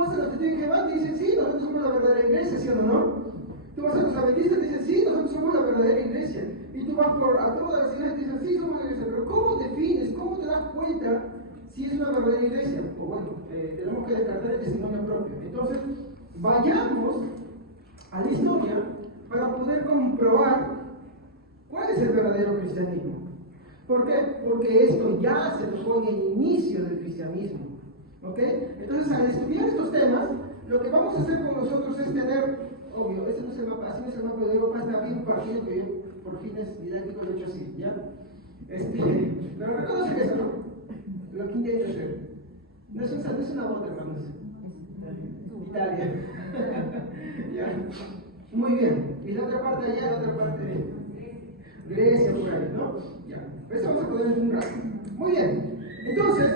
vas a los testigos de Jehová y te dicen, sí, nosotros somos la verdadera iglesia, ¿sí o no? Tú vas a los adventistas y te dicen, sí, nosotros somos la verdadera iglesia. Y tú vas a todas las iglesias y te dicen, sí, somos la iglesia. Pero ¿cómo defines, cómo te das cuenta si es una verdadera iglesia? O bueno, tenemos que descartar el testimonio propio. Entonces, vayamos a la historia para poder comprobar cuál es el verdadero cristianismo. ¿Por qué? Porque esto ya se tocó en el inicio del cristianismo. ¿Ok? Entonces, al estudiar estos temas, lo que vamos a hacer con nosotros es tener, obvio, ese no es el mapa, así no es el mapa de Europa, está bien partido, que yo por fines didácticos lo he hecho así, ¿ya? Pero reconocen eso, ¿no? Lo que intento hacer. No es una bota, hermanos. Italia. ¿Ya? Muy bien. Y la otra parte allá, la otra parte Grecia, por ahí, ¿no? Ya. Eso vamos a poner en un rato. Muy bien. Entonces,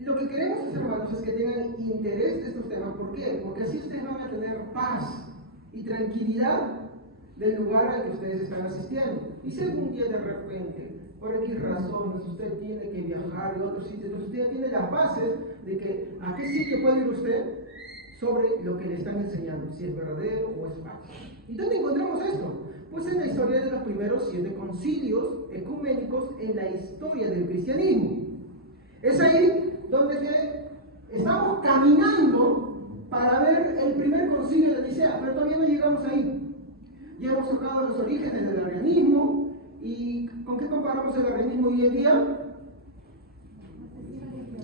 lo que queremos hacer, hermanos, es que tengan interés de estos temas. ¿Por qué? Porque así ustedes van a tener paz y tranquilidad del lugar al que ustedes están asistiendo. Y si algún día de repente, por X razones, usted tiene que viajar a otro sitio, entonces usted tiene las bases de que a qué sitio puede ir usted sobre lo que le están enseñando, si es verdadero o es falso. ¿Y dónde encontramos esto? Pues en la historia de los primeros 7 concilios ecuménicos en la historia del cristianismo. Es ahí donde estamos caminando para ver el primer concilio de Nicea, pero todavía no llegamos ahí. Ya hemos tocado los orígenes del arrianismo, y ¿con qué comparamos el arrianismo hoy en día?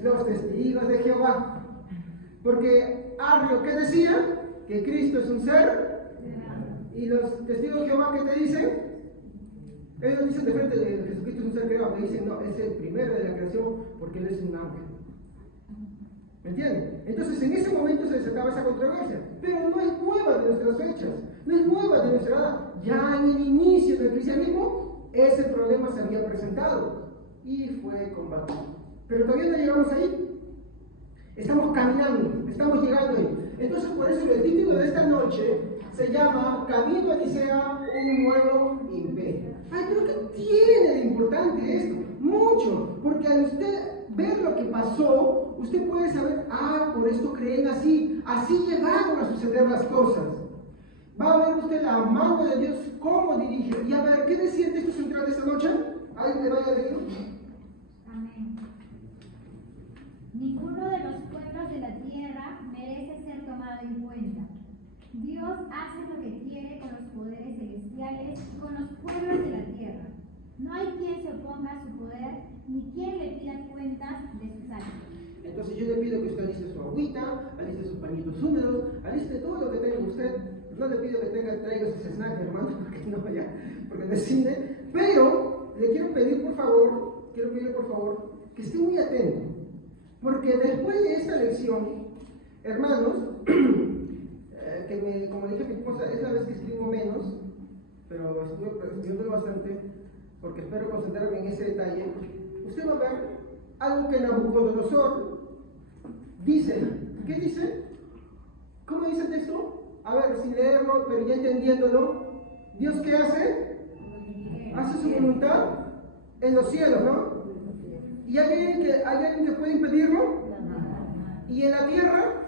Los testigos de Jehová. Porque Arrio, ¿qué decía? Que Cristo es un ser. Y los testigos de Jehová, ¿qué te dicen? Ellos dicen de frente de Jesucristo es un ser creado, te dicen, no, es el primero de la creación porque Él es un ángel. ¿Me entienden? Entonces en ese momento se desataba esa controversia, pero no es nueva de nuestras fechas, no es nueva de nuestra edad. Ya en el inicio del cristianismo, ese problema se había presentado y fue combatido. Pero todavía no llegamos ahí. Estamos caminando, estamos llegando ahí. Entonces por eso el título de esta noche se llama Camino a Nicea, un nuevo imperio. Ay, pero ¿qué tiene de importante esto? Mucho, porque al usted ver lo que pasó, usted puede saber, por esto creen así, así llegaron a suceder las cosas. Va a ver usted la mano de Dios, cómo dirige. Y a ver, ¿qué decía el texto central de esta noche? ¿Alguien le vaya a leer? Amén. Ninguno de los pueblos de la tierra merece ser tomado en cuenta. Dios hace lo que quiere con los poderes celestiales y con los pueblos de la tierra. No hay quien se oponga a su poder, ni quien le pida cuentas de sus actos. Entonces yo le pido que usted aliste su agüita, aliste sus pañitos húmedos, aliste todo lo que tenga usted. No le pido que traiga sus snacks, hermano, porque no es cine. Pero le quiero pedir por favor, que esté muy atento. Porque después de esta lección, hermanos, como dije a mi esposa, es la vez que escribo menos, pero estuve estudiando bastante, porque espero concentrarme en ese detalle. Usted va a ver algo que Nabucodonosor dice. ¿Qué dice? ¿Cómo dice el texto? A ver, sin leerlo, pero ya entendiéndolo. ¿Dios qué hace? Hace su voluntad en los cielos, ¿no? ¿Y hay alguien que puede impedirlo? ¿Y en la tierra?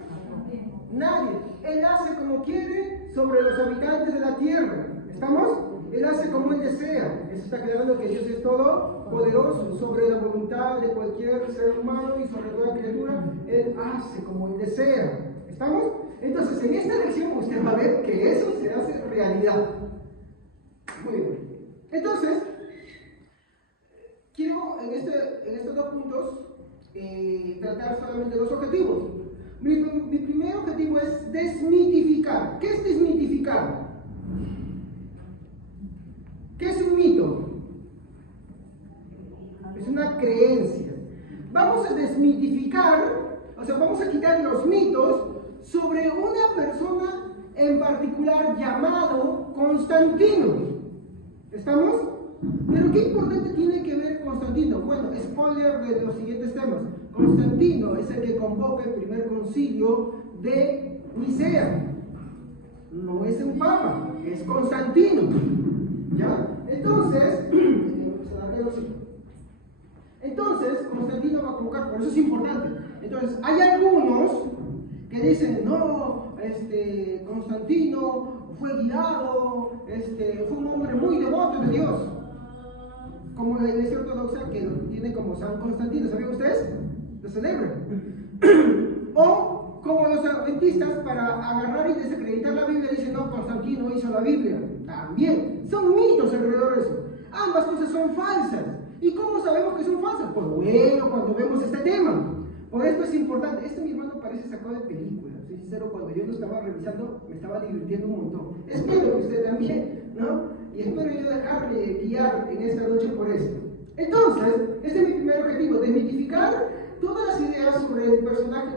Nadie. Él hace como quiere sobre los habitantes de la tierra. ¿Estamos? Él hace como Él desea. Eso está aclarando que Dios es todopoderoso sobre la voluntad de cualquier ser humano y sobre toda criatura. Él hace como Él desea. ¿Estamos? Entonces, en esta lección usted va a ver que eso se hace realidad. Muy bien. Entonces, quiero en estos 2 puntos tratar solamente 2 objetivos. Mi primer objetivo es desmitificar. ¿Qué es desmitificar? ¿Qué es un mito? Es una creencia. Vamos a desmitificar, o sea, vamos a quitar los mitos sobre una persona en particular llamado Constantino. ¿Estamos? Pero ¿qué importante tiene que ver Constantino? Bueno, spoiler de los siguientes temas. Constantino es el que convoca el primer concilio de Nicea. No es un papa, es Constantino. ¿Ya? Entonces, Constantino va a convocar, por eso es importante. Entonces, hay algunos que dicen, no, Constantino fue guiado, fue un hombre muy devoto de Dios. Como la iglesia ortodoxa que lo tiene como San Constantino, ¿sabían ustedes? Lo celebran. O como los adventistas, para agarrar y desacreditar la Biblia, dicen, no, Constantino hizo la Biblia. También, son mitos alrededor de eso. Ambas cosas son falsas. ¿Y cómo sabemos que son falsas? Pues bueno, cuando vemos este tema. Por esto es importante. Mi hermano parece sacado de película. Soy sincero, cuando yo lo estaba revisando, me estaba divirtiendo un montón. Espero que usted también, ¿no? Y espero yo dejarme guiar en esta noche por esto. Entonces, este es mi primer objetivo, desmitificar todas las ideas sobre el personaje,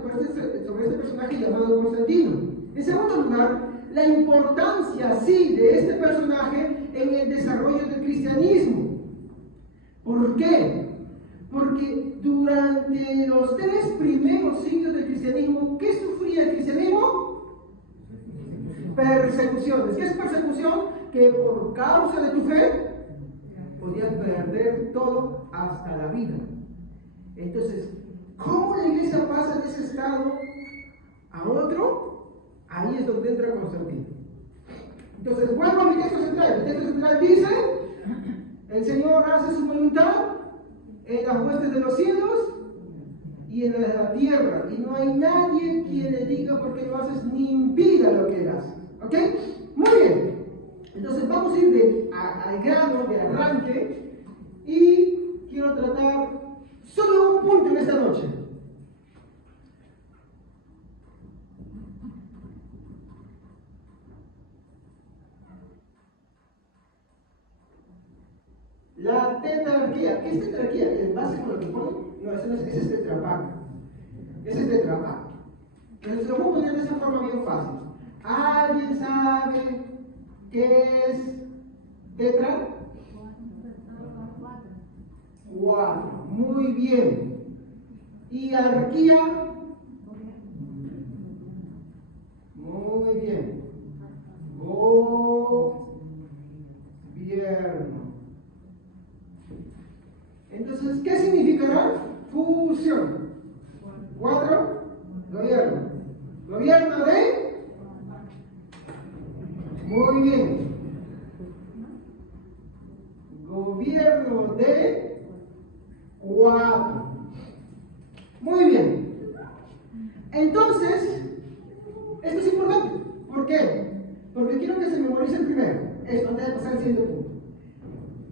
sobre este personaje llamado Constantino. En segundo lugar, la importancia, sí, de este personaje en el desarrollo del cristianismo. ¿Por qué? Porque durante los 3 primeros siglos del cristianismo, ¿qué sufría el cristianismo? Persecuciones. ¿Qué es persecución? Que por causa de tu fe podías perder todo hasta la vida. Entonces, ¿cómo la iglesia pasa de ese estado a otro? Ahí es donde entra Constantino. Entonces, vuelvo a mi texto central. El texto central dice, el Señor hace su voluntad en las huestes de los cielos y en la tierra, y no hay nadie quien le diga por qué lo haces ni impida lo que él hace. ¿Ok? Muy bien. Entonces vamos a ir al grano de arranque y quiero tratar solo un punto en esta noche. La tetrarquía. ¿Qué es tetrarquía? ¿El base con lo que pone? No, ese es tetrapack. Ese es tetrapack. Entonces lo voy a poner de esa forma bien fácil. ¿Alguien sabe qué es tetra? 4. Muy bien. ¿Y arquía? Muy bien. Gobierno. Entonces, ¿qué significará? Fusión. 4. Gobierno. Gobierno de. Muy bien. Gobierno de 4. Muy bien. Entonces, esto es importante. ¿Por qué? Porque quiero que se memoricen primero. Esto antes de pasar al siguiente punto.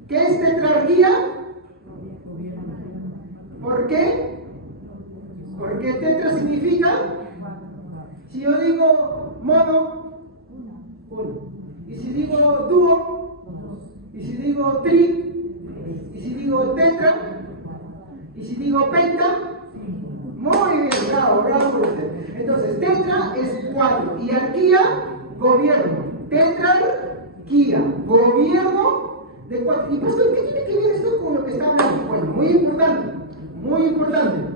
¿Qué es tetrarquía? ¿Por qué? Porque tetra significa, si yo digo mono, 1. Y si digo dúo, y si digo tri, y si digo tetra, y si digo penta, muy bien, bravo, bravo por usted. Entonces, tetra es 4, y arquía, gobierno. Tetrarquía, gobierno de 4. ¿Y pastor, qué tiene que ver esto con lo que está hablando? Bueno, muy importante, muy importante.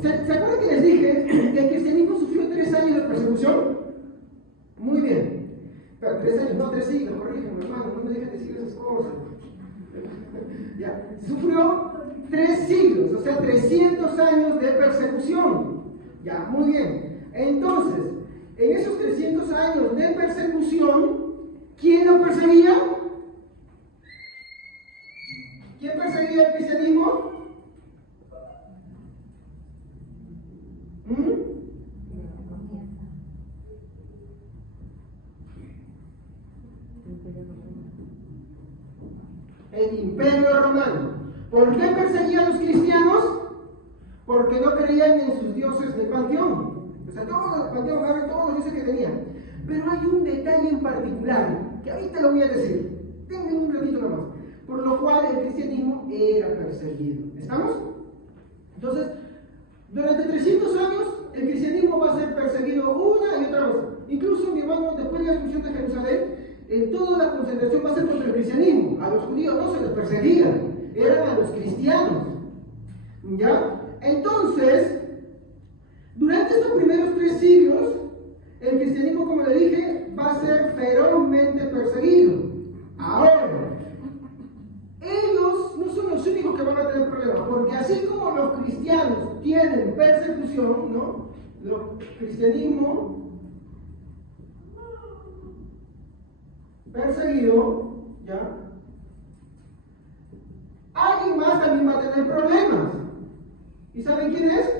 ¿Se acuerdan que les dije que el cristianismo sufrió 3 años de persecución? Muy bien. Pero 3 años, no 3 siglos, corrígeme, hermano, no me dejen decir esas cosas. Ya. Sufrió 3 siglos, o sea, 300 años de persecución. Ya, muy bien. Entonces, en esos 300 años de persecución, ¿quién lo perseguía? ¿Quién perseguía el cristianismo? El Imperio Romano. ¿Por qué perseguía a los cristianos? Porque no creían en sus dioses del panteón. O sea, todos los panteones, todos los dioses que tenían. Pero hay un detalle en particular, que ahorita lo voy a decir. Denme un ratito nomás. Por lo cual el cristianismo era perseguido. ¿Estamos? Entonces, durante 300 años, el cristianismo va a ser perseguido una y otra vez. Incluso, mi hermano, después de la destrucción de Jerusalén, en toda la concentración va a ser contra el cristianismo. A los judíos no se les perseguía, eran a los cristianos. ¿Ya? Entonces, durante estos primeros 3 siglos, el cristianismo, como le dije, va a ser ferozmente perseguido. Ahora, ellos no son los los únicos que van a tener problemas, porque así como los cristianos tienen persecución, ¿no? El cristianismo perseguido, ¿ya? Alguien más también va a tener problemas. ¿Y saben quién es?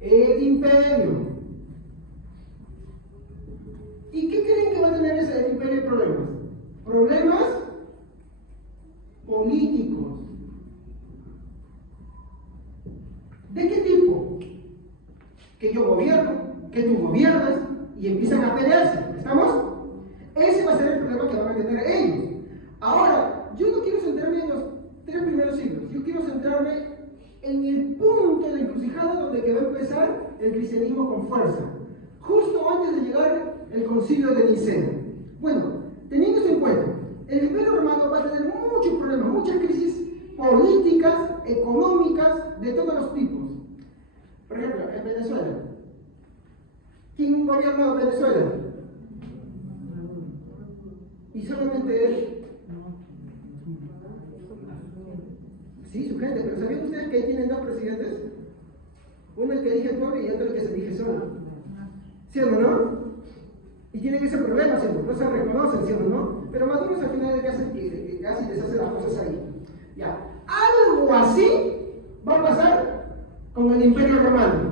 El imperio. ¿Y qué creen que va a tener ese imperio de problemas? Problemas políticos. ¿De qué tipo? Que yo gobierno, que tú gobiernas y empiezan a pelearse. ¿Estamos? Ese va a ser el problema que van a tener ellos. Ahora, yo no quiero centrarme en los 3 primeros siglos. Yo quiero centrarme en el punto de la encrucijada donde que va a empezar el cristianismo con fuerza. Justo antes de llegar el concilio de Nicea. Bueno, teniendo eso en cuenta, el imperio romano va a tener muchos problemas, muchas crisis políticas, económicas, de todos los tipos. Por ejemplo, en Venezuela. ¿Quién gobierna Venezuela? Y solamente él. Sí, su gente, pero ¿sabían ustedes que ahí tienen 2 presidentes? Uno el que elige el pueblo y otro el que se elige solo. ¿Sí o no? Y tienen ese problema, ¿sí? No se reconocen, ¿sí o no? Pero Maduro es al final el que casi deshace las cosas ahí. Ya. Algo así va a pasar con el Imperio Romano.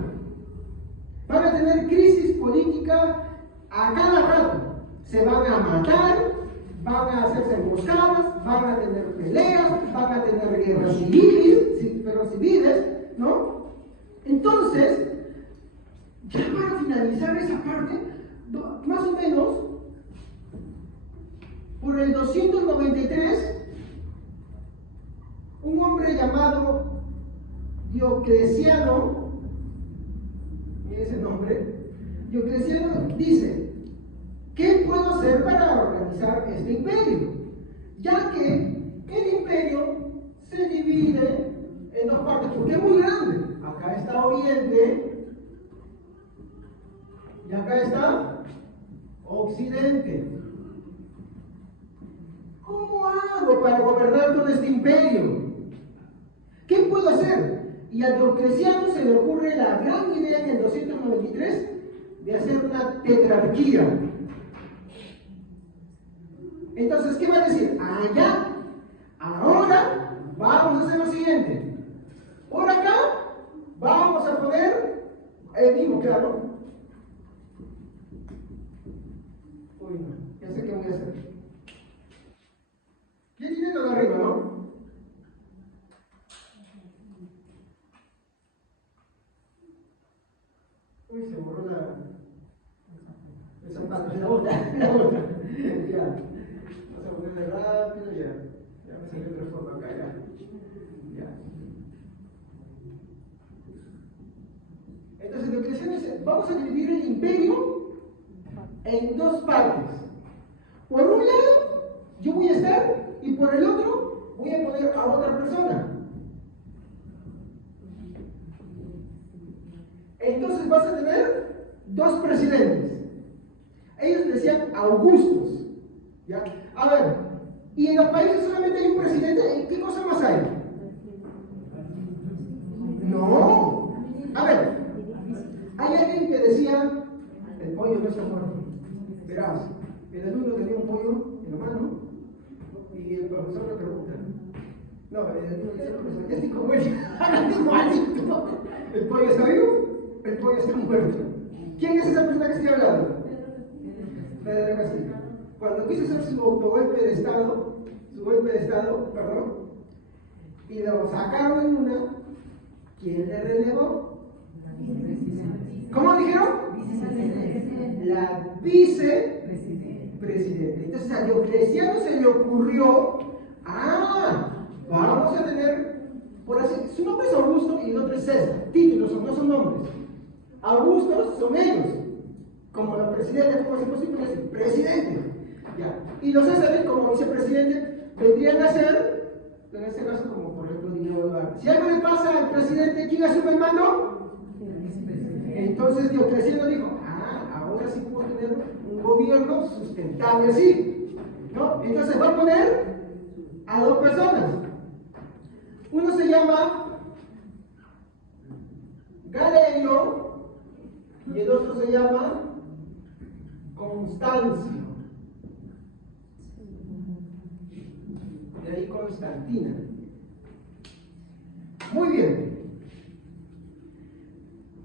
Van a tener crisis política a cada rato. Se van a matar, van a hacerse emboscadas, van a tener peleas, van a tener guerras civiles, ¿no? Entonces, ya para finalizar esa parte, más o menos, por el 293, un hombre llamado Diocleciano, mire ese nombre, Diocleciano dice: ¿qué puedo hacer para organizar este imperio? Ya que el imperio se divide en 2 partes, porque es muy grande. Acá está Oriente y acá está Occidente. ¿Cómo hago para gobernar todo este imperio? ¿Qué puedo hacer? Y a Diocleciano se le ocurre la gran idea en el 293 de hacer una tetrarquía. Entonces, ¿qué va a decir? Allá, ahora vamos a hacer lo siguiente. Por acá vamos a poner el mismo, claro. Uy, no, ya sé qué voy a hacer. ¿Quién tiene todo arriba, no? Uy, se borró el zapato, la bota. Ya. Vamos a ponerle rápido, ya me salió otra forma acá, ya. Entonces lo que decimos es, vamos a dividir el imperio en 2 partes. Por un lado, yo voy a estar, y por el otro, voy a poner a otra persona. Entonces vas a tener 2 presidentes. Ellos decían Augustos. ¿Ya? A ver, y en los países solamente hay un presidente, ¿qué cosa más hay? No. A ver, hay alguien que decía, el pollo no está muerto. Verás, el alumno tenía un pollo en la mano y el profesor le pregunta. No, el alumno dice, profesor, ya estoy como él, igualito. ¿El pollo está vivo? El pollo está muerto. ¿Quién es esa persona que estoy hablando? Pedro Castillo. Cuando quiso hacer su golpe de Estado, y lo sacaron en una, ¿quién le relevó? ¿Cómo dijeron? La vicepresidenta. Entonces a Diocleciano se le ocurrió, vamos a tener, por así, su nombre es Augusto y el otro es César. Títulos, no son nombres. Augustos son ellos. Como los presidentes, ¿cómo es posible decir? Presidente. Ya. Y los Césares, como vicepresidente, vendrían a ser, en este caso, como por ejemplo, si algo le pasa al presidente, ¿quién asume el mando? Entonces Diocleciano dijo, ahora sí puedo tener un gobierno sustentable así, ¿no? Entonces va a poner a 2 personas. Uno se llama Galerio y el otro se llama Constancio. De ahí Constantina. Muy bien.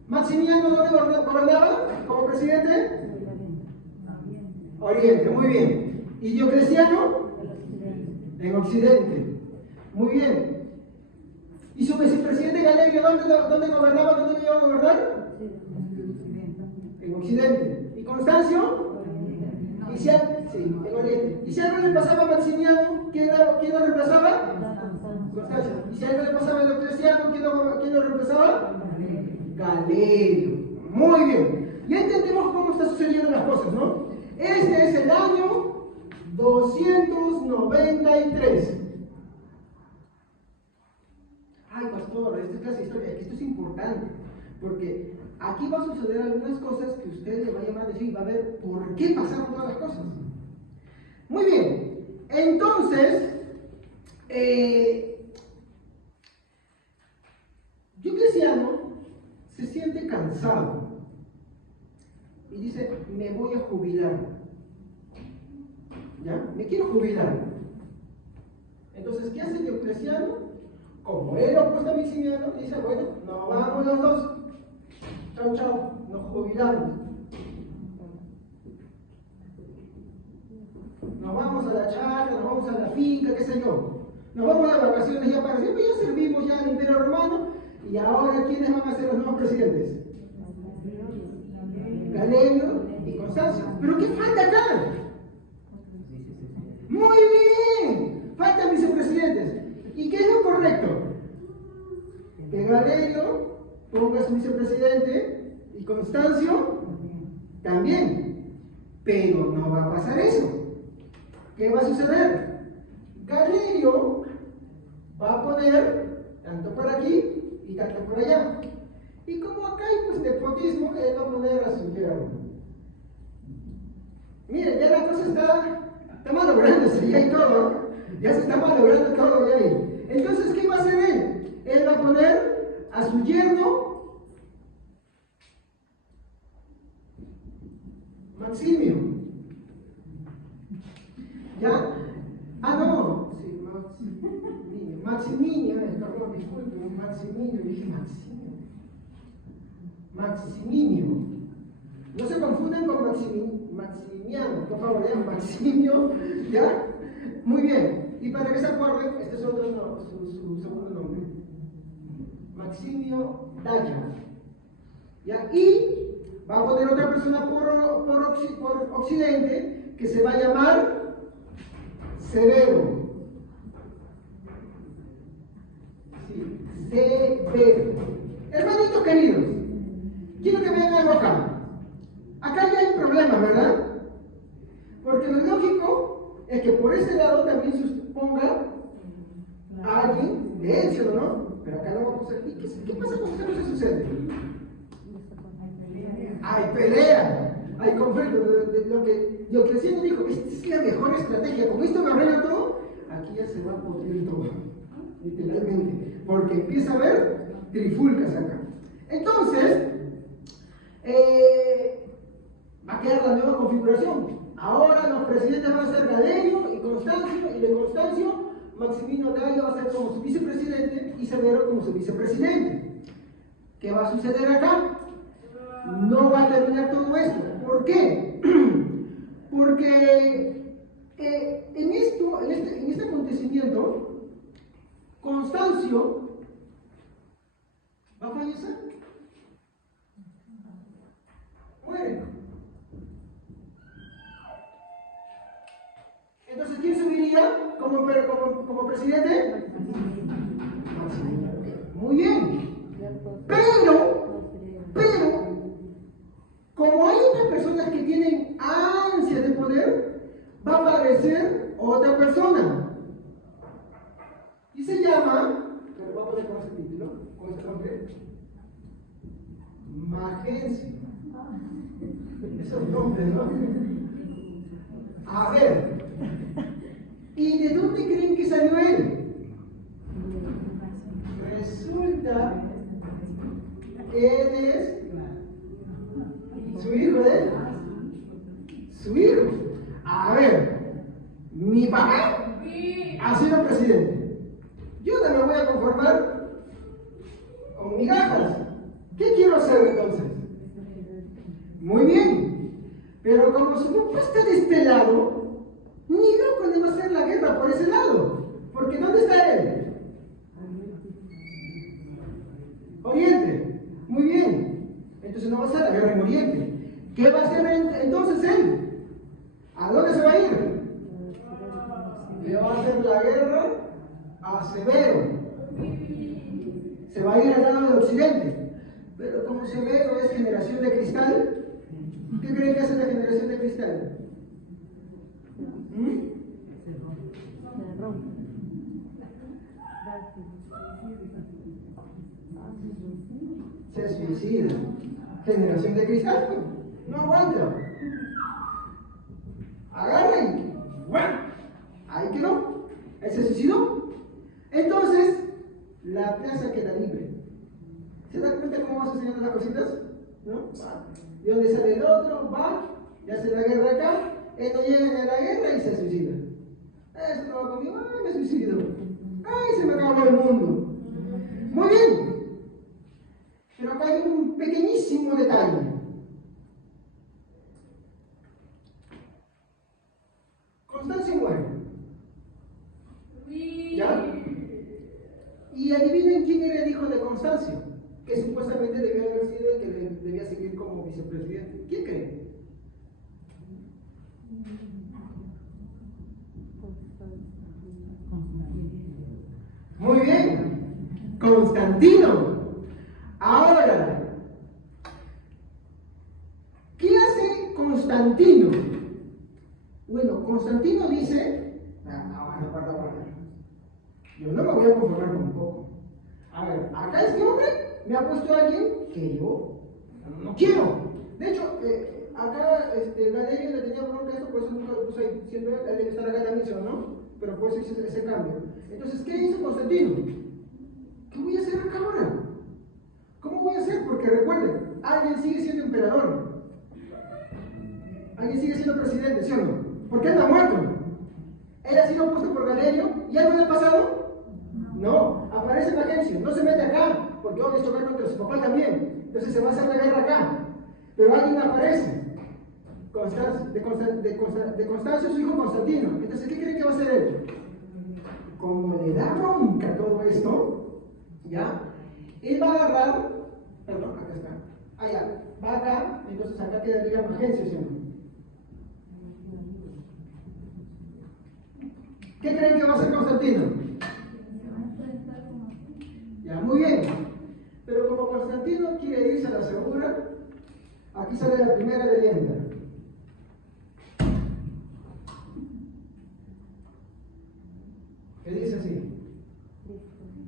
Maximiano, ¿dónde gobernaba como presidente? Oriente, muy bien. ¿Y Diocleciano? En Occidente. Muy bien. ¿Y su vicepresidente Galerio dónde gobernaba? ¿Dónde iba a gobernar? En Occidente. ¿Y Constancio? Sí, en Oriente. ¿Y si algo le pasaba a Maximiano, quién lo reemplazaba? Constancio. ¿Y si algo le pasaba a Diocleciano, quién lo reemplazaba? Galerio. Muy bien. Ya entendemos cómo están sucediendo las cosas, ¿no? Este es el año 293. Ay, pastor, esta es clase de historia. Esto es importante, porque aquí va a suceder algunas cosas que usted le va a llamar a decir y va a ver por qué pasaron todas las cosas. Muy bien. Entonces, Diocleciano se siente cansado y dice, me voy a jubilar. ¿Ya? Me quiero jubilar. Entonces, ¿qué hace Diocleciano? Como él opuesto a Maximiano, dice, bueno, nos vamos los dos. Chau, chau, nos jubilamos. Nos vamos a la chacra, nos vamos a la finca, qué sé yo. Nos vamos de vacaciones ya para siempre, ya servimos ya al Imperio Romano. Y ahora, ¿quiénes van a ser los nuevos presidentes? Galerio y Constancio. ¿Pero qué falta acá? Muy bien, faltan vicepresidentes. ¿Y qué es lo correcto? Que Galerio ponga a su vicepresidente y Constancio también. Pero no va a pasar eso. ¿Qué va a suceder? Galerio va a poner tanto por aquí y tanto por allá. Y como acá hay pues nepotismo, él va a poner a su yerno. Miren, ya la cosa está malográndose, ya hay todo. Ya se está malogrando todo ya ahí. Entonces, ¿qué va a hacer él? Él va a poner a su yerno Maximio. ¿Ya? Ah, no. Sí, Maximinio, perdón, disculpen, Maximinio, dije Maximinio. No se confunden con Maximiano, por favor, ya, Maximio, ¿ya? Muy bien. Y para que se acuerden, este es otro, su segundo nombre. Maximio Daya. ¿Ya? Y va a poner otra persona por Occidente que se va a llamar Severo. Sí, Severo. Hermanitos queridos, quiero que vean algo acá. Acá ya hay problemas, ¿verdad? Porque lo lógico es que por ese lado también se ponga a alguien de Éxodo, ¿no? Pero acá no vamos a hacer. ¿Y qué pasa cuando eso sucede? Hay pelea, hay conflicto. Lo que Diocleciano dijo, esta es la mejor estrategia. Con esto me arregla todo. Aquí ya se va a pudrir todo, literalmente. Porque empieza a haber trifulcas acá. Entonces, va a quedar la nueva configuración. Ahora los presidentes van a ser Galerio y Constancio, y de Constancio, Maximino Daya va a ser como su vicepresidente y Severo como su vicepresidente. ¿Qué va a suceder acá? No va a terminar todo esto. ¿Por qué? Porque en este acontecimiento, Constancio va a fallecer. Muere. Entonces, ¿quién subiría como presidente? Muy bien. Pero, como hay otras personas que tienen ansia de poder, va a aparecer otra persona. Y se llama, pero voy a poner con ese título, con este nombre, Magencio. Esos nombres, ¿no? A ver, ¿y de dónde creen que salió él? Él es su hijo de él. Su hijo. A ver, mi papá ha sido presidente. Yo no me voy a conformar con migajas. ¿Qué quiero hacer entonces? Muy bien. Pero como su papá está de este lado, ni loco le va a hacer la guerra por ese lado. Porque ¿dónde está él? Oriente. Muy bien. Entonces no va a ser la guerra en Oriente. ¿Qué va a hacer entonces él? ¿A dónde se va a ir? Le va a hacer la guerra a Severo. Se va a ir al lado del occidente. Pero como Severo es generación de cristal, ¿qué creen que hace la generación de cristal? Se suicida. Generación de cristal, no aguanta. Agarren. Bueno, ahí quedó. Él se suicidó. Entonces, la plaza queda libre. ¿Se dan cuenta cómo va sucediendo las cositas? ¿No? Y donde sale el otro, va, y hace la guerra acá, él no llega ni a la guerra y se suicida. Eso no va conmigo, ay, me suicido. Ay, se me acabó el mundo. Muy bien. Pero acá hay un pequeñísimo detalle. Constancio muere. ¿Ya? Y adivinen quién era el hijo de Constancio, que supuestamente debía haber sido el que debía seguir como vicepresidente. ¿Quién cree? Muy bien, Constantino. Ahora, ¿qué hace Constantino? Bueno, Constantino dice, yo no me voy a conformar con poco. A ver, acá este hombre me ha puesto a alguien que yo no quiero. De hecho, acá Galerio le tenía bronca eso, por eso nunca lo puse ahí. Siendo él debe estar acá también, ¿no? Pero por eso hice ese cambio. Entonces, ¿qué hizo Constantino? ¿Qué voy a hacer acá ahora? ¿Cómo voy a hacer? Porque recuerden, alguien sigue siendo emperador. Alguien sigue siendo presidente, ¿sí o no? Porque él no ha muerto. Él ha sido puesto por Galerio y algo le ha pasado. No, aparece en Magencio, no se mete acá, porque van a chocar contra su papá también. Entonces se va a hacer la guerra acá. Pero alguien aparece. De Constancio, su hijo Constantino. Entonces, ¿qué creen que va a hacer él? Como le da bronca todo esto, ¿ya? Él va a agarrar, perdón, acá está. Allá, va acá, entonces acá quedaría Magencio, ¿sí o no? ¿Qué creen que va a hacer Constantino? Ya, muy bien. Pero como Constantino quiere irse a la segura, aquí sale la primera leyenda. Que dice así.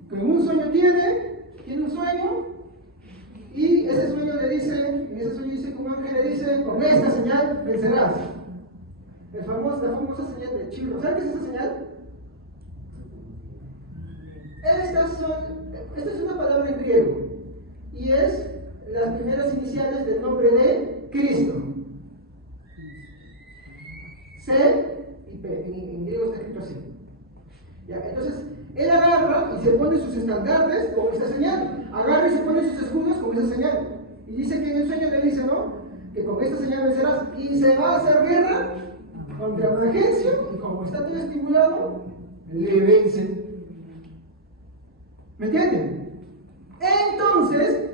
Que un sueño tiene un sueño, y ese sueño le dice, en ese sueño dice que un ángel le dice, con esta señal vencerás. La famosa señal de Chirro. ¿Saben qué es esa señal? Esta es una palabra en griego y es las primeras iniciales del nombre de Cristo. C y P, en griego está escrito así. Ya, entonces, él agarra y se pone sus estandartes con esa señal, agarra y se pone sus escudos con esa señal. Y dice que en el sueño le dice, ¿no? Que con esta señal vencerás y se va a hacer guerra contra Magencio y como está todo estimulado, le vence. ¿Me entienden? Entonces,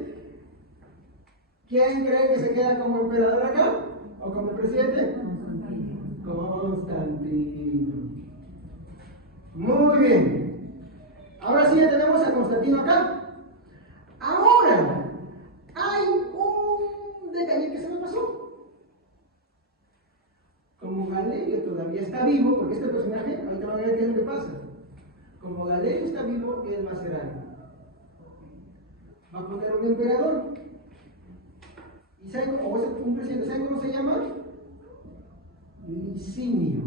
¿quién cree que se queda como emperador acá? ¿O como presidente? Constantino. Muy bien. Ahora sí ya tenemos a Constantino acá. Ahora, hay un detalle que se me pasó. Como Galerio todavía está vivo, porque este personaje, ahorita van a ver qué es lo que pasa. Como Galerio está vivo, él va a hacer algo. Va a poner un emperador. ¿Y saben cómo? O un presidente, ¿saben cómo se llama? Licinio.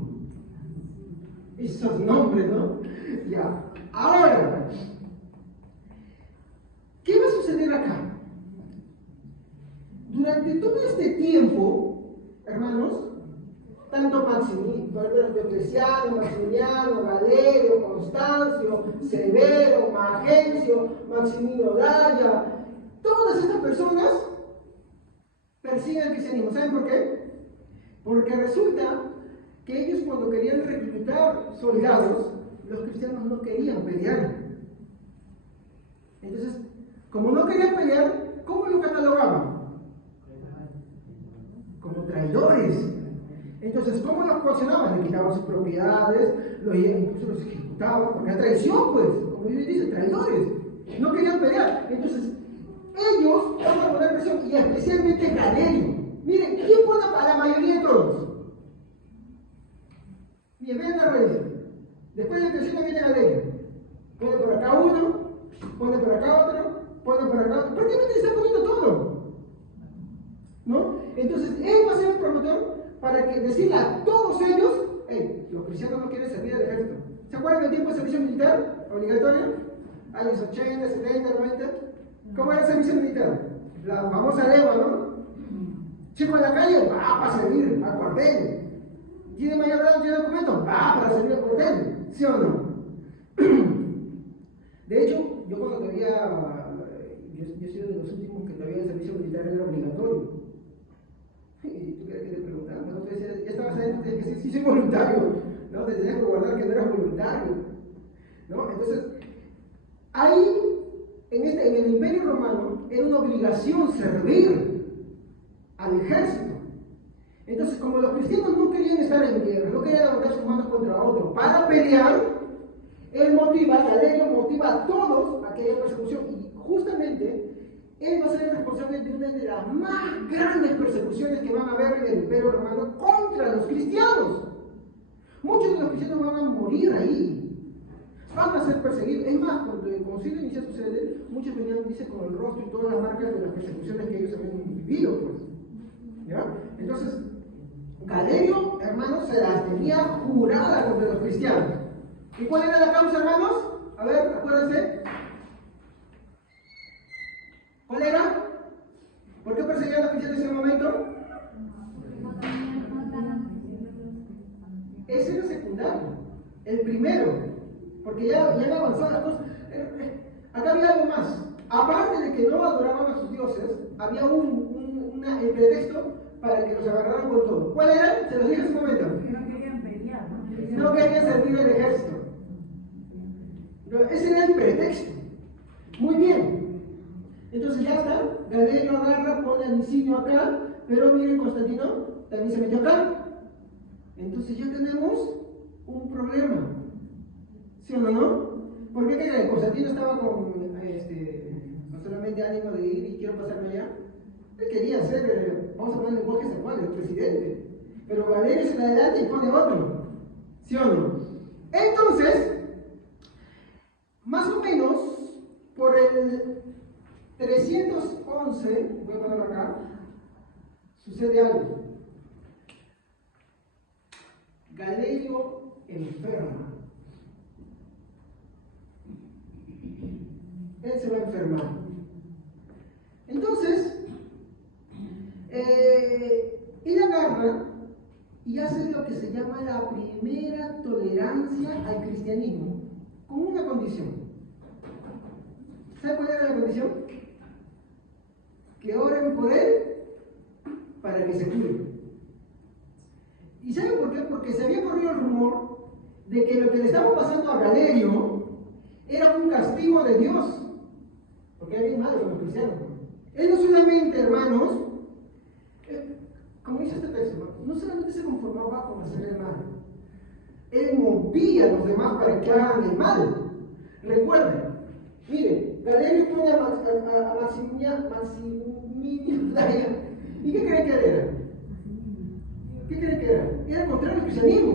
Esos nombres, ¿no? Ya. Ahora, ¿qué va a suceder acá? durante todo este tiempo, hermanos, tanto Diocleciano, Maximiliano, Galerio, Constancio, Severo, Magencio, Maximino Daya, todas estas personas persiguen el cristianismo. ¿Saben por qué? Porque resulta que ellos, cuando querían reclutar soldados, los cristianos no querían pelear. Entonces, como no querían pelear, ¿cómo lo catalogaban? Como traidores. Entonces, ¿cómo los coaccionaban? Le quitaban sus propiedades, incluso los ejecutaban, porque era traición, pues, como Dios dice, traidores. No querían pelear. Entonces, ellos van a poner presión, y especialmente Galerio. Miren, ¿quién pone a la mayoría de todos? Miren, vean la revista. Después del creciente viene Galerio. Pone por acá uno, pone por acá otro, pone por acá otro. Prácticamente está poniendo todo. ¿No? Entonces, él va a ser el promotor para que decirle a todos ellos, hey, los cristianos no quieren servir al ejército. ¿Se acuerdan del tiempo de servicio militar obligatorio? Años 80, 70, 90. ¿Cómo era el servicio militar? La famosa leva, ¿no? Chico en la calle, va para servir al cuartel. ¿Tiene mayor grado, tiene documento? Va para servir al cuartel. ¿Sí o no? De hecho, yo cuando todavía, yo he sido de los últimos que todavía el servicio militar era obligatorio. ¿Y tú crees que te preguntaban? No, ya estabas ahí, te decías que sí soy voluntario, ¿no? Te tenías que guardar que no eras voluntario, ¿no? Entonces, ahí, en el Imperio Romano, era una obligación servir al ejército. Entonces, como los cristianos no querían estar en guerra, no querían levantar sus manos contra otro para pelear, Galerio motiva a todos a que haya persecución. Y justamente, él va a ser el responsable de una de las más grandes persecuciones que van a haber en el Imperio Romano contra los cristianos. Muchos de los cristianos van a morir ahí. Van a ser perseguidos. Es más, cuando el concilio inicial sucede, muchos venían, dice, con el rostro y todas las marcas de las persecuciones que ellos habían vivido, pues. ¿Ya? Entonces, Galerio, hermanos, se las tenía juradas contra los cristianos. ¿Y cuál era la causa, hermanos? A ver, acuérdense. ¿Cuál era? ¿Por qué perseguían a los cristianos en ese momento? Ese era secundario. El primero. Porque ya han avanzado las cosas. Acá había algo más. Aparte de que no adoraban a sus dioses, había el pretexto para que los agarraran con todo. ¿Cuál era? Se los dije en ese momento. No querían pelear, ¿no? No querían servir al ejército. Pero ese era el pretexto. Muy bien. Entonces ya está. Galerio agarra, pone a Licinio acá, pero miren, Constantino también se metió acá. Entonces ya tenemos un problema. ¿Sí o no? ¿Por qué creen? Constantino estaba con no solamente ánimo de ir y quiero pasarme allá. Él quería ser, vamos a poner lenguaje sexual, el presidente. Pero Galerio se le adelanta y pone otro. ¿Sí o no? Entonces, más o menos, por el 311, voy a ponerlo acá, sucede algo. Galerio enferma. Él se va a enfermar. Entonces, él agarra y hace lo que se llama la primera tolerancia al cristianismo, con una condición. ¿Sabe cuál era la condición? Que oren por él para que se cure. ¿Y saben por qué? Porque se había corrido el rumor de que lo que le estaba pasando a Galerio era un castigo de Dios. Porque era bien malo con los cristianos. Él no solamente, hermanos, como dice este texto, no solamente se conformaba con hacer el mal, él movía a los demás para que hagan el mal. Recuerden, miren, Galerio pone a Maximiliano Daya. ¿Y qué creen que era? ¿Qué creen que era? Era contrario al cristianismo.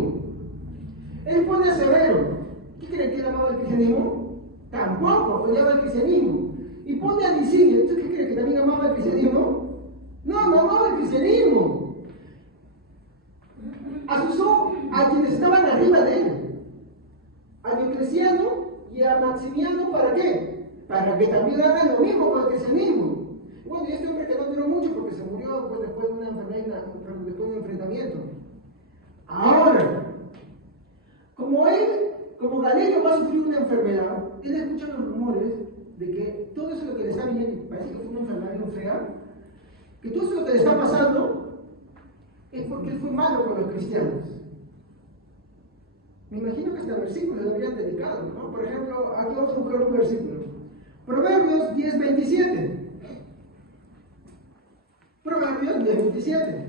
Él pone a Severo. ¿Qué creen que él amaba el cristianismo? Tampoco odiaba el cristianismo. Y pone a Licinio. ¿Tú qué crees que también amaba el cristianismo? No amaba el cristianismo. Asusó a quienes estaban arriba de él. A Diocleciano y a Maximiano, ¿para qué? Para que también hagan lo mismo con el cristianismo. Bueno, y este hombre que no duró mucho porque se murió pues después de una enfermedad, después de un enfrentamiento. Ahora, como Galerio va a sufrir una enfermedad, él escucha los rumores de que todo eso lo que le está viniendo, parece que fue una enfermedad bien fea, que todo eso lo que le está pasando es porque él fue malo con los cristianos. Me imagino que hasta versículos le habrían dedicado, ¿no? Por ejemplo, aquí vamos a buscar un versículo. Proverbios 10:27. Proverbios 10:27.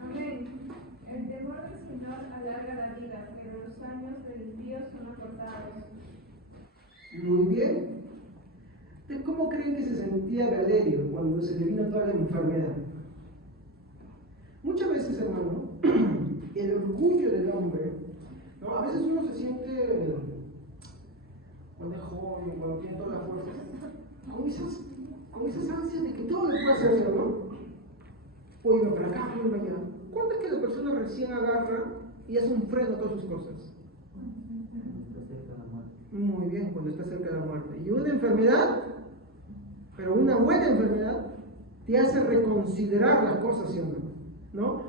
Amén. El temor del Señor alarga la vida, pero los años del impío son acortados. Muy bien. Entonces, ¿cómo creen que se sentía Galerio cuando se le vino toda la enfermedad? Muchas veces, hermano, el orgullo del hombre, ¿no? A veces uno se siente, cuando es joven, cuando tiene todas las fuerzas, con esas ansias de que todo lo puede hacer, ¿sí o no? Puedo irme para acá, puedo irme allá. ¿Cuánto es que la persona recién agarra y hace un freno a todas sus cosas? Muy bien, cuando está cerca de la muerte. Y una enfermedad, pero una buena enfermedad, te hace reconsiderar las cosas, ¿sí o no? ¿No?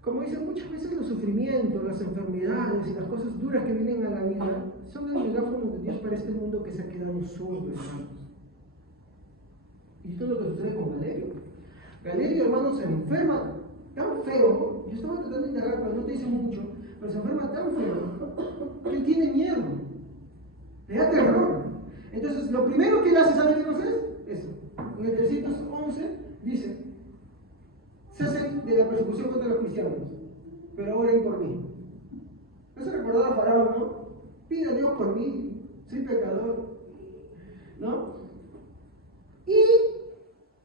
Como dicen, muchas veces los sufrimientos, las enfermedades y las cosas duras que vienen a la vida son el megáfono de Dios para este mundo que se ha quedado sordo, hermanos. Y esto es lo que sucede con Galerio. Galerio, hermanos, se enferma tan feo. Yo estaba tratando de indagar, pero no te dice mucho, pero se enferma tan feo que él tiene miedo. Le da terror. Entonces, lo primero que él hace, ¿saben qué cosa es? Eso. En el 311 dice: cesen de la persecución contra los cristianos, pero oren por mí. ¿No se recordaba a Faraón, no? Pide a Dios por mí, soy pecador. ¿No? Y,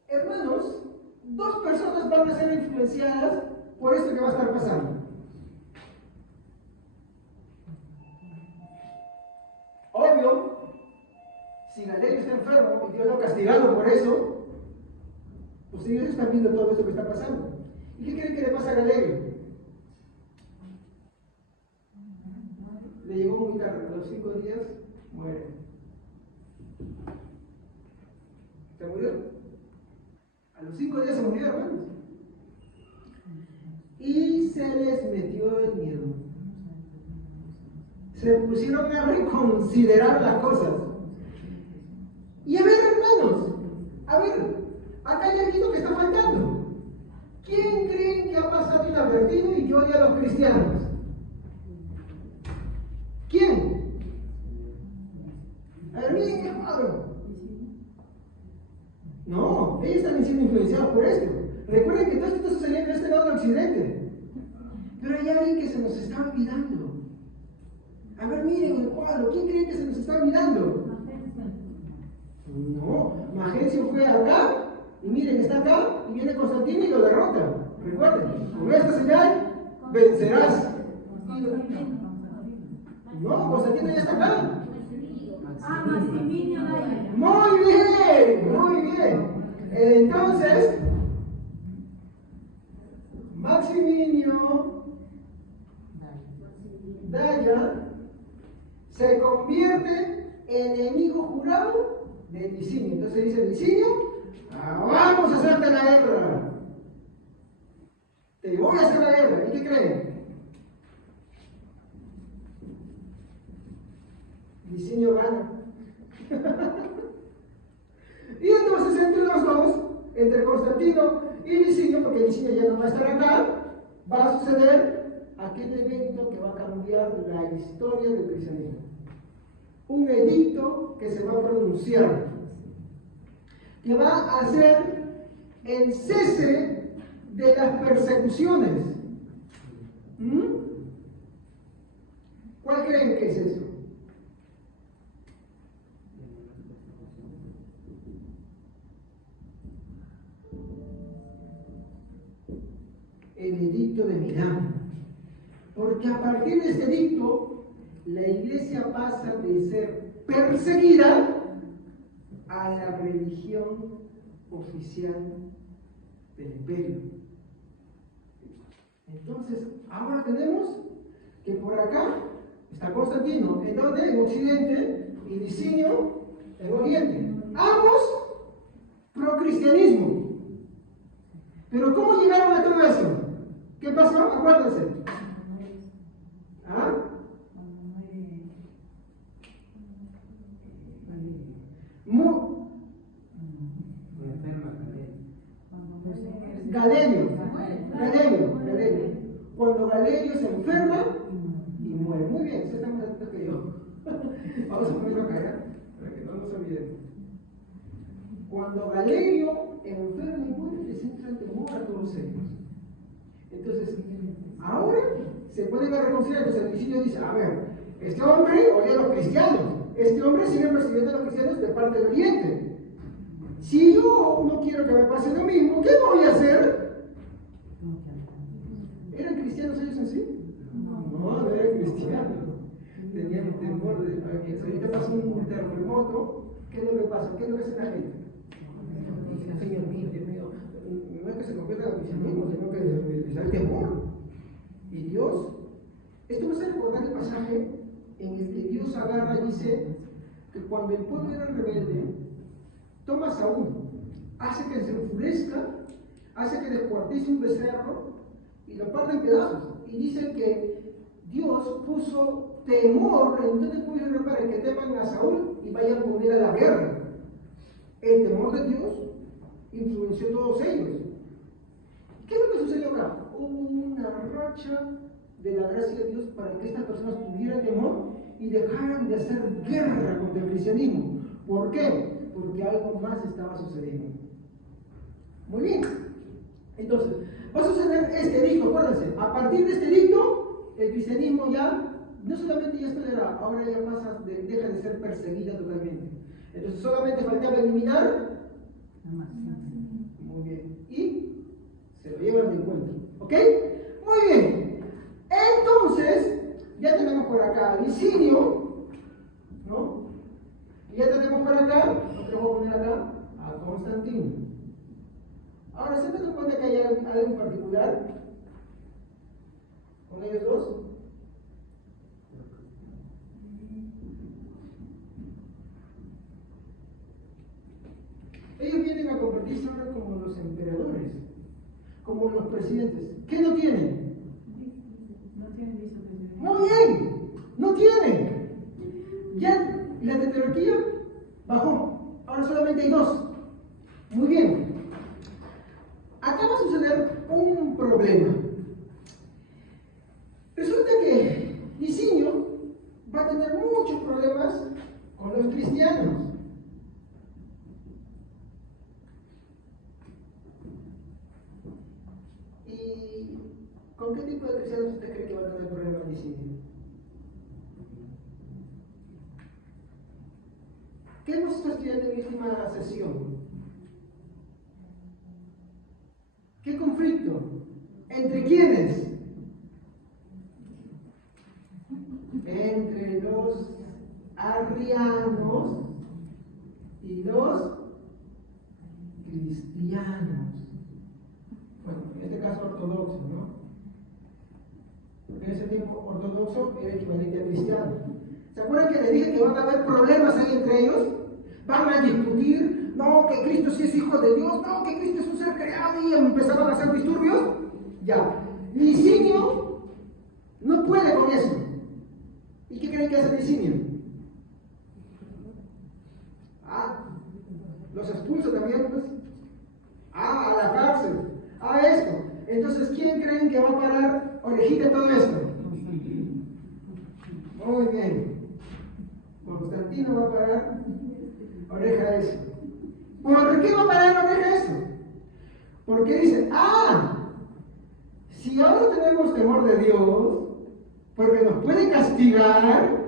hermanos, 2 personas van a ser influenciadas por esto que va a estar pasando. Obvio, si Galerio está enfermo y Dios lo ha castigado por eso, pues ellos están viendo todo esto que está pasando. ¿Y qué creen que le pasa a Galerio? Le llegó muy tarde, a los 5 días muere. ¿Se murió? A los 5 días se murió, hermanos. Y se les metió el miedo. Se pusieron a reconsiderar las cosas. Y a ver, hermanos, acá hay algo que está faltando. ¿Quién creen que ha pasado inadvertido y que odia a los cristianos? ¿Quién? A ver, miren qué cuadro. No, ellos están siendo influenciados por esto. Recuerden que todo esto está sucediendo en este lado del occidente. Pero hay alguien que se nos está olvidando. A ver, miren el cuadro. ¿Quién cree que se nos está olvidando? No, Magencio fue acá, y miren, está acá, y viene Constantino y lo derrota. Recuerden, con esta señal vencerás. No, Constantino ya está acá. Maximino Daya. Muy bien. Entonces, Maximino Daya se convierte en enemigo jurado de Licinio. Entonces dice Licinio: vamos a hacerte la guerra. Te voy a hacer la guerra. ¿Y qué creen? Licinio gana. Y entonces entre los dos, entre Constantino y Licinio, porque Licinio ya no va a estar acá, va a suceder aquel evento que va a cambiar la historia del cristianismo. Un edicto que se va a pronunciar, que va a hacer el cese de las persecuciones. ¿Cuál creen que es eso? El edicto de Milán. Porque a partir de este edicto, la iglesia pasa de ser perseguida a la religión oficial del imperio. Entonces, ahora tenemos que por acá está Constantino, ¿en dónde? En Occidente, y Licinio en Oriente. Ambos pro-cristianismo. Pero ¿cómo llegaron a todo eso? ¿Qué pasó? Acuérdense. ¿Ah? Galerio. Cuando Galerio se enferma y muere. Muy bien, ustedes están más atentos que yo. Vamos a ponerlo acá, ¿ya? Para que no nos olvidemos. Cuando Galerio enferma y muere, les entra el temor a todos ellos. Entonces, ahora se pueden reconciliar. Entonces el Licinio dice, a ver, este hombre odia a los cristianos. Este hombre sigue persiguiendo a los cristianos de parte del Oriente. Si yo no quiero que me pase lo mismo, ¿qué voy a hacer? ¿Eran cristianos ellos en sí? No eran cristianos. Tenían temor de... Si ahorita pasa un terremoto, ¿qué es lo que pasa? ¿Qué es lo que hace la gente? Señor mío, Dios mío, no es que se convierta en cristianismo, sino que les da el temor. Y Dios, esto me hace recordar el pasaje en el que Dios agarra y dice que cuando el pueblo era rebelde, toma a Saúl, hace que se enfurezca, hace que descuartice un becerro y lo parte en pedazos. Y dice que Dios puso temor en todo el pueblo de Israel para que teman a Saúl y vayan con él a la guerra. El temor de Dios influenció a todos ellos. ¿Qué es lo que sucedió acá? Hubo una racha de la gracia de Dios para que estas personas tuvieran temor y dejaran de hacer guerra contra el cristianismo. ¿Por qué? Porque algo más estaba sucediendo. Muy bien. Entonces, va a suceder este edicto, acuérdense. A partir de este edicto, el cristianismo ya, no solamente ya es tolerado, ahora ya pasa, deja de ser perseguida totalmente. Entonces, solamente faltaba eliminar. Muy bien. Y se lo llevan de encuentro. ¿Ok? Muy bien. Entonces, ya tenemos por acá a Licinio, ¿no? Y ya tenemos por acá, lo que voy a poner acá, a Constantino. Ahora, ¿se dan cuenta que hay algo en particular con ellos dos? Ellos vienen a convertirse ahora como los emperadores, como los presidentes. ¿Qué no tienen? No tienen vicepresidente. Muy bien, no tienen. Ya la tetrarquía bajó, ahora solamente hay dos. Muy bien. Acá va a suceder un problema. Resulta que Licinio va a tener muchos problemas con los cristianos. ¿Y con qué tipo de cristianos usted cree que va a tener problemas Licinio? ¿Qué hemos estado estudiando en mi última sesión? ¿Qué conflicto? ¿Entre quiénes? Entre los arrianos y los cristianos. Bueno, en este caso ortodoxo, ¿no? Porque en ese tiempo ortodoxo era equivalente a cristiano. ¿Se acuerdan que les dije que van a haber problemas ahí entre ellos? Van a discutir, no, que Cristo sí es hijo de Dios, no, que Cristo es un ser creado, y empezaban a hacer disturbios. Ya, Licinio no puede con eso. ¿Y qué creen que hace Licinio? Los expulsa también, pues. A la cárcel. Esto. Entonces, ¿quién creen que va a parar orejita de todo esto? Muy bien. Constantino va a parar oreja a eso. ¿Por qué va a parar oreja a eso? Porque dice, si ahora tenemos temor de Dios, porque nos puede castigar,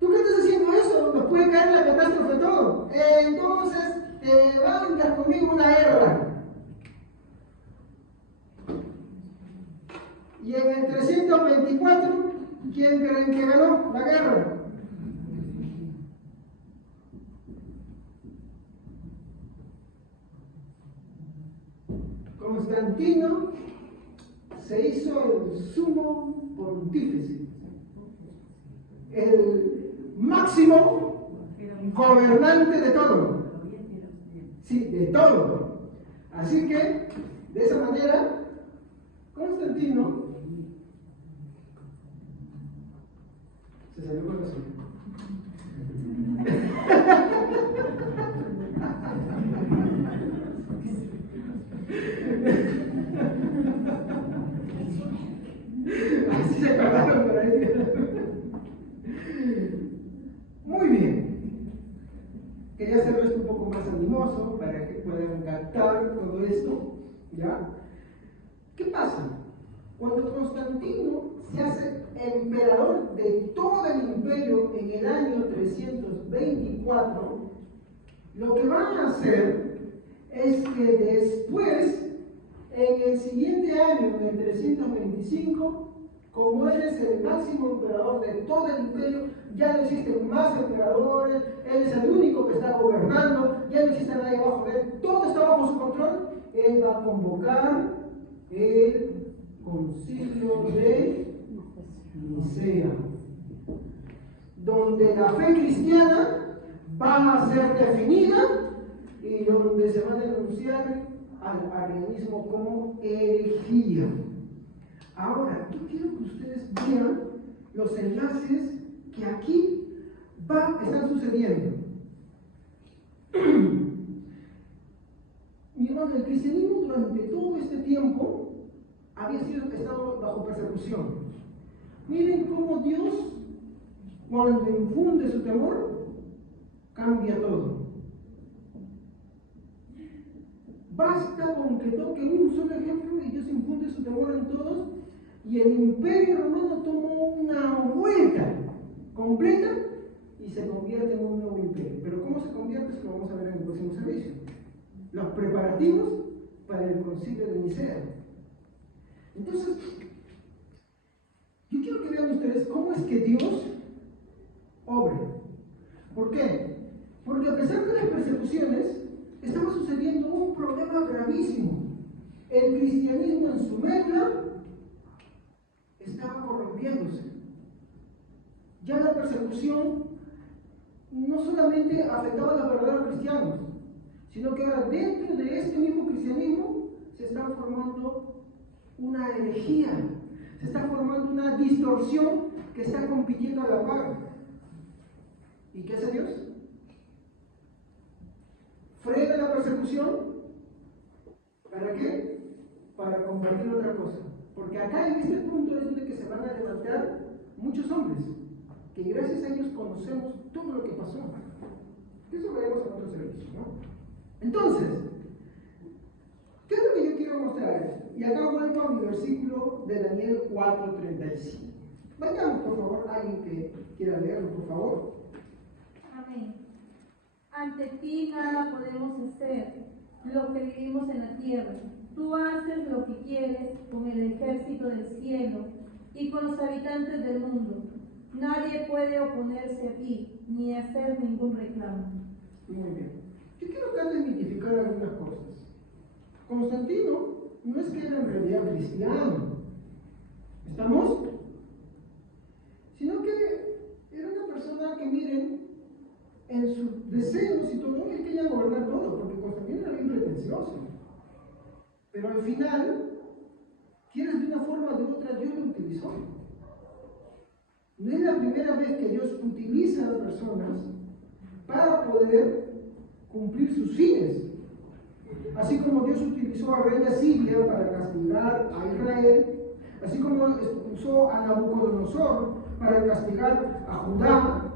¿tú qué estás haciendo eso? Nos puede caer la catástrofe todo. Entonces, te bancas conmigo una guerra. Y en el 324, ¿quién creen que ganó la guerra? Constantino se hizo el sumo pontífice, el máximo gobernante de todo. Sí, de todo. Así que, de esa manera, Constantino se salió con la suya. Así se acordaron por ahí. Muy bien. Quería hacerlo esto un poco más animoso para que puedan captar todo esto. ¿Ya? ¿Qué pasa? Cuando Constantino se hace emperador de todo el imperio en el año 324, lo que van a hacer es que después, en el siguiente año, en el 325, como él es el máximo emperador de todo el imperio, ya no existen más emperadores, él es el único que está gobernando, ya no existe nadie bajo de él, todo está bajo su control. Él va a convocar el concilio de Nicea, donde la fe cristiana va a ser definida y donde se va a denunciar al arianismo como herejía. Ahora, yo quiero que ustedes vean los enlaces que aquí están sucediendo. Mi hermano, el cristianismo durante todo este tiempo había estado bajo persecución. Miren cómo Dios, cuando infunde su temor, cambia todo. Basta con que toquen un solo ejemplo y Dios infunde su temor en todos, y el imperio romano tomó una vuelta completa y se convierte en un nuevo imperio. Pero ¿cómo se convierte? Eso lo vamos a ver en el próximo servicio. Los preparativos para el concilio de Nicea. Entonces, yo quiero que vean ustedes cómo es que Dios obra. ¿Por qué? Porque a pesar de las persecuciones, estaba sucediendo un problema gravísimo. El cristianismo en su médula estaba corrompiéndose. Ya la persecución no solamente afectaba a los verdaderos cristianos, sino que ahora dentro de este mismo cristianismo se está formando una herejía, se está formando una distorsión que está compitiendo a la par. ¿Y qué hace Dios? Frena la persecución. ¿Para qué? Para combatir otra cosa. Porque acá en este punto es donde se van a levantar muchos hombres, que gracias a ellos conocemos todo lo que pasó. Eso veremos en otro servicio, ¿no? Entonces, ¿qué es lo que yo quiero mostrar? Y acá vuelvo a mi versículo de Daniel 4:35. Vayamos, por favor, alguien que quiera leerlo, por favor. Amén. Ante ti nada podemos hacer, lo que vivimos en la tierra. Tú haces lo que quieres con el ejército del cielo y con los habitantes del mundo. Nadie puede oponerse a ti, ni hacer ningún reclamo. Muy bien. Yo quiero acá desmitificar algunas cosas. Constantino no es que era en realidad cristiano, ¿estamos? Sino que era una persona que, miren, en sus deseos y todo, él quería gobernar todo, porque Constantino era bien pretencioso. Pero al final, quieres de una forma o de otra, Dios lo utilizó. No es la primera vez que Dios utiliza a personas para poder cumplir sus fines. Así como Dios utilizó al rey de Asiria para castigar a Israel, así como usó a Nabucodonosor para castigar a Judá,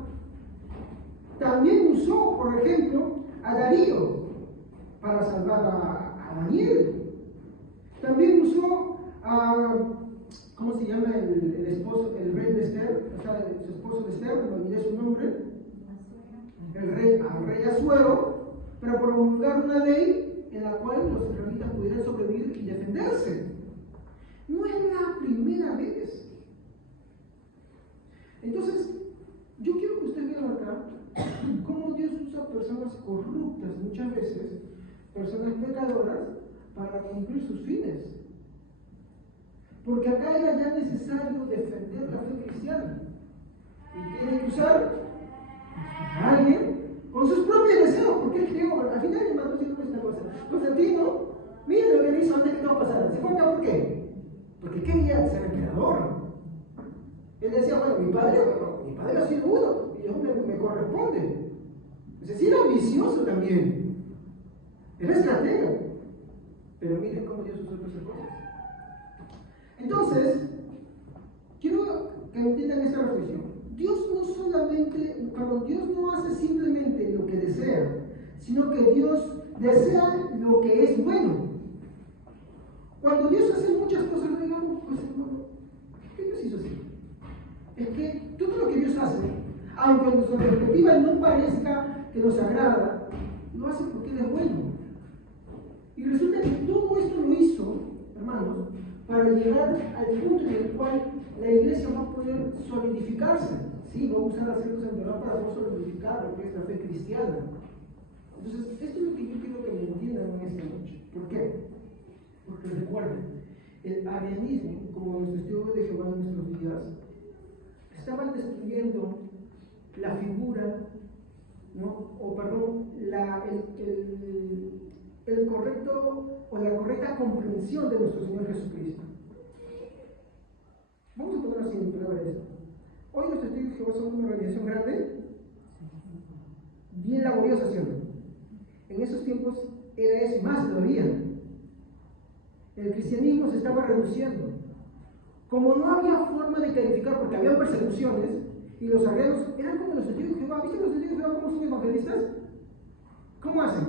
también usó, por ejemplo, a Darío para salvar a Daniel. También usó a, ¿cómo se llama el esposo, el rey de Esther? O sea, su esposo de Esther, no olvidé su nombre. Al rey Asuero, para promulgar una ley en la cual los israelitas pudieran sobrevivir y defenderse. No es la primera vez. Entonces, yo quiero que ustedes vean acá cómo Dios usa personas corruptas muchas veces, personas pecadoras, para cumplir sus fines. Porque acá era ya necesario defender la fe cristiana. Y tiene que usar a alguien con sus propios deseos, porque él creó, al final le mandó diciendo esta cosa. Constantino, miren lo que él hizo antes que todo pasara. ¿Se fue acá por qué? Porque quería ser emperador. Él decía, bueno, mi padre ha sido uno, y yo me corresponde. Es decir, era ambicioso también. Era estratega. Pero miren cómo Dios usó todas esas cosas. Entonces, quiero que entiendan esta reflexión. Dios no hace simplemente lo que desea, sino que Dios desea lo que es bueno. Cuando Dios hace muchas cosas, no digamos, pues, ¿qué Dios hizo así? Es que todo lo que Dios hace, aunque en nuestra perspectiva no parezca que nos agrada, lo hace porque Él es bueno. Y resulta que todo esto lo hizo, hermanos, para llegar al punto en el cual la iglesia va a poder solidificarse. Sí, va a usar a ciertos entrenadores para poder solidificar lo que es la fe cristiana. Entonces, esto es lo que yo quiero que me entiendan en esta noche. ¿Por qué? Porque recuerden, el arianismo, como los testigos de Jehová en nuestros días, estaban destruyendo la figura, ¿no? El correcto o la correcta comprensión de nuestro Señor Jesucristo. Vamos a ponerlo así para ver esto. Hoy los testigos de Jehová son una organización grande, bien laboriosa, ¿cierto? En esos tiempos era eso, más todavía. El cristianismo se estaba reduciendo. Como no había forma de calificar, porque había persecuciones, y los arrianos eran como los testigos de Jehová. ¿Viste los testigos de Jehová cómo son evangelistas? ¿Cómo hacen?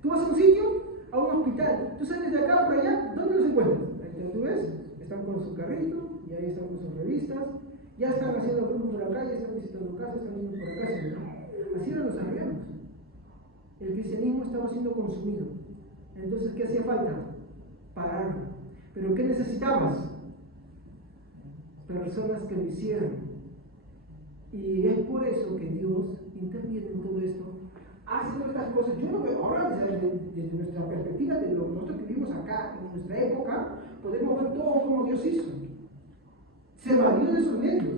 Tú vas a un sitio, a un hospital, tú sales de acá para allá, ¿dónde los encuentras? Ahí tú ves, están con su carrito, y ahí están con sus revistas, ya están haciendo grupos por acá, ya están visitando casas, están yendo por acá, ¿no? Así eran los arrianos. El cristianismo estaba siendo consumido. Entonces, ¿qué hacía falta? Pararlo. ¿Pero qué necesitabas? Personas que lo hicieran. Y es por eso que Dios interviene en todo esto, hace todas estas cosas. Yo no veo ahora, desde nuestra perspectiva, de lo que nosotros que vivimos acá, en nuestra época, podemos ver todo como Dios hizo. Se valió de sus medios.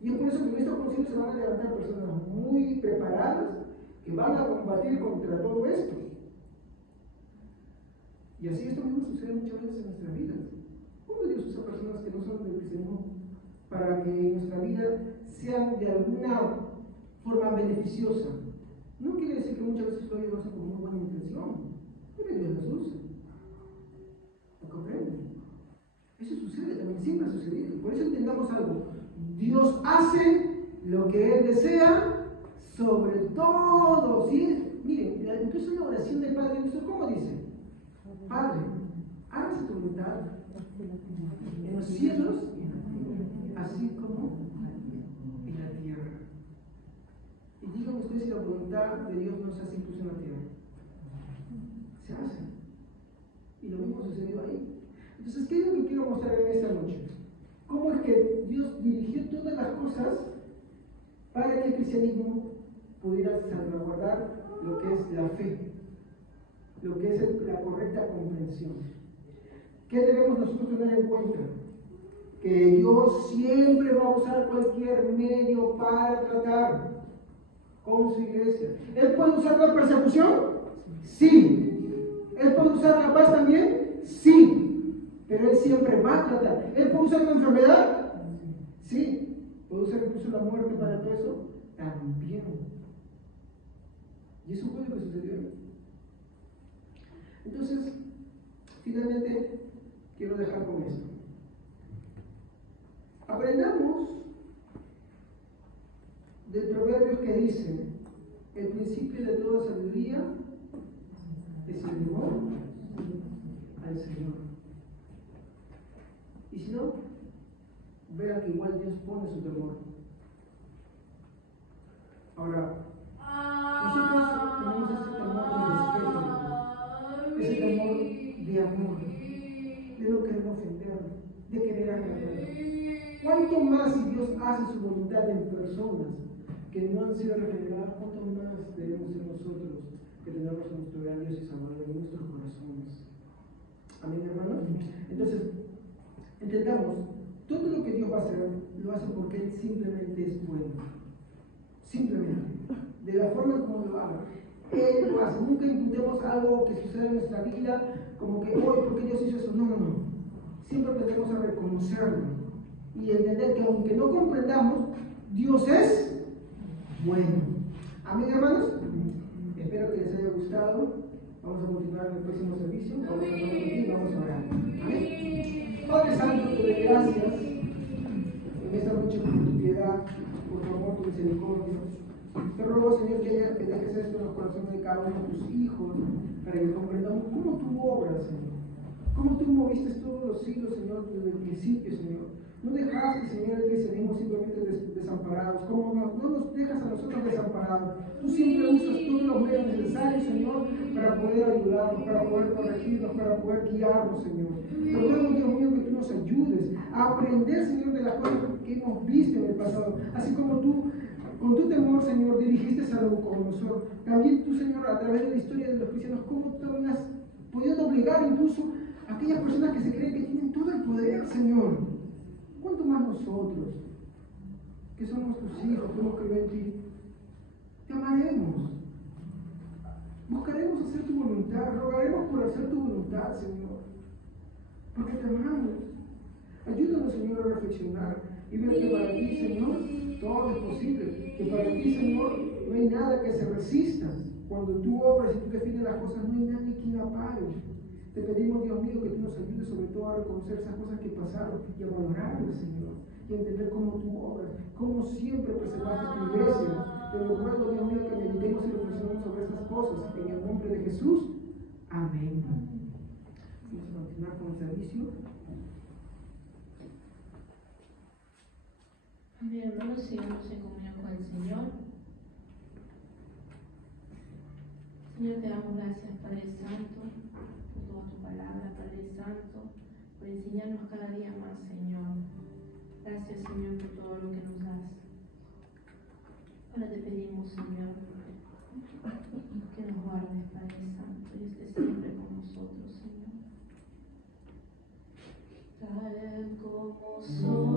Y es por eso que en estos concilios se van a levantar personas muy preparadas que van a combatir contra todo esto. Y así esto mismo sucede muchas veces en nuestras vidas. ¿Cómo Dios usa personas que no son del cristianismo para que en nuestra vida sean de alguna forma beneficiosa? No quiere decir que muchas veces todavía lo hacen con muy buena intención, pero Dios las usa. ¿Lo comprenden? Eso sucede, también siempre ha sucedido. Por eso entendamos algo. Dios hace lo que Él desea sobre todo. ¿Sí? Miren, incluso en la oración del Padre Nuestro, ¿cómo dice? Padre, hágase tu voluntad en los cielos, así como en la tierra. Y digan ustedes si la voluntad de Dios no se hace incluso en la tierra. Se hace. Y lo mismo sucedió ahí. Entonces, ¿qué es lo que quiero mostrar en esta noche? ¿Cómo es que Dios dirigió todas las cosas para que el cristianismo pudiera salvaguardar lo que es la fe, lo que es la correcta comprensión? ¿Qué debemos nosotros tener en cuenta? Que Dios siempre va a usar cualquier medio para tratar con su iglesia. ¿Él puede usar la persecución? Sí. ¿Él puede usar la paz también? Sí. Pero Él siempre va a tratar. ¿Él puede usar una enfermedad? Sí. ¿Puede usar incluso la muerte para todo eso? También. Y eso fue lo que sucedió. Entonces, finalmente, quiero dejar con esto. Aprendamos del proverbio que dice: el principio de toda sabiduría es el temor al Señor. Y si no, vean que igual Dios pone su temor. Ahora, nosotros tenemos ese temor de respeto, ese temor de amor, de no querer ofender, de querer agradar. ¿Cuánto más si Dios hace su voluntad en personas que no han sido regeneradas? ¿Cuánto más debemos ser nosotros que tenemos a nuestro gran Dios y Salvador en nuestros corazones? Amén, hermanos. Entonces, entendamos, todo lo que Dios va a hacer, lo hace porque Él simplemente es bueno. Simplemente. De la forma como lo haga. Él lo hace. Nunca imputemos algo que sucede en nuestra vida como que, oye, ¿por qué Dios hizo eso? No, no, no. Siempre aprendemos a reconocerlo y entender que aunque no comprendamos, Dios es bueno. Amén, hermanos. Espero que les haya gustado. Vamos a continuar en el próximo servicio. Vamos a orar y vamos a orar. Amén. Padre Santo, te doy gracias en esta noche por tu piedad, por tu amor, tu misericordia. Te ruego, Señor, que dejes esto en los corazones de cada uno de tus hijos, para que comprendamos cómo tú obras, Señor. Cómo tú moviste todos los siglos, Señor, desde el principio, Señor. No dejaste, Señor, que seamos simplemente desamparados. Como no nos dejas a nosotros desamparados. Tú siempre usas todos los medios necesarios, Señor, para poder ayudarnos, para poder corregirnos, para poder guiarnos, Señor. Te ruego, Dios mío, que tú nos ayudes a aprender, Señor, de las cosas que hemos visto en el pasado. Así como tú, con tu temor, Señor, dirigiste a Nabucodonosor. También tú, Señor, a través de la historia de los cristianos, cómo tú has podido doblegar incluso a aquellas personas que se creen que tienen todo el poder, Señor. ¿Cuánto más nosotros, que somos tus hijos, que hemos creído en ti? Te amaremos. Buscaremos hacer tu voluntad, rogaremos por hacer tu voluntad, Señor. Porque te amamos. Ayúdanos, Señor, a reflexionar y ver que para ti, Señor, todo es posible. Que para ti, Señor, no hay nada que se resista. Cuando tú obras y tú defines las cosas, no hay nadie quien la pare. Te pedimos, Dios mío, que tú nos ayudes sobre todo a reconocer esas cosas que pasaron y a valorarlas, Señor, y a entender cómo tú obras, cómo siempre preservaste tu iglesia. Te lo ruego, Dios mío, que meditemos y reflexionemos sobre estas cosas. En el nombre de Jesús. Amén. Vamos a continuar con el servicio. Bien, hermanos, sigamos en comunión con el Señor. Señor, te damos gracias, Padre Santo, por toda tu palabra, Padre Santo, por enseñarnos cada día más, Señor. Gracias, Señor, por todo lo que nos das. Ahora te pedimos, Señor, que nos guardes, Padre Santo, y estés siempre con nosotros, Señor. Tal como soy.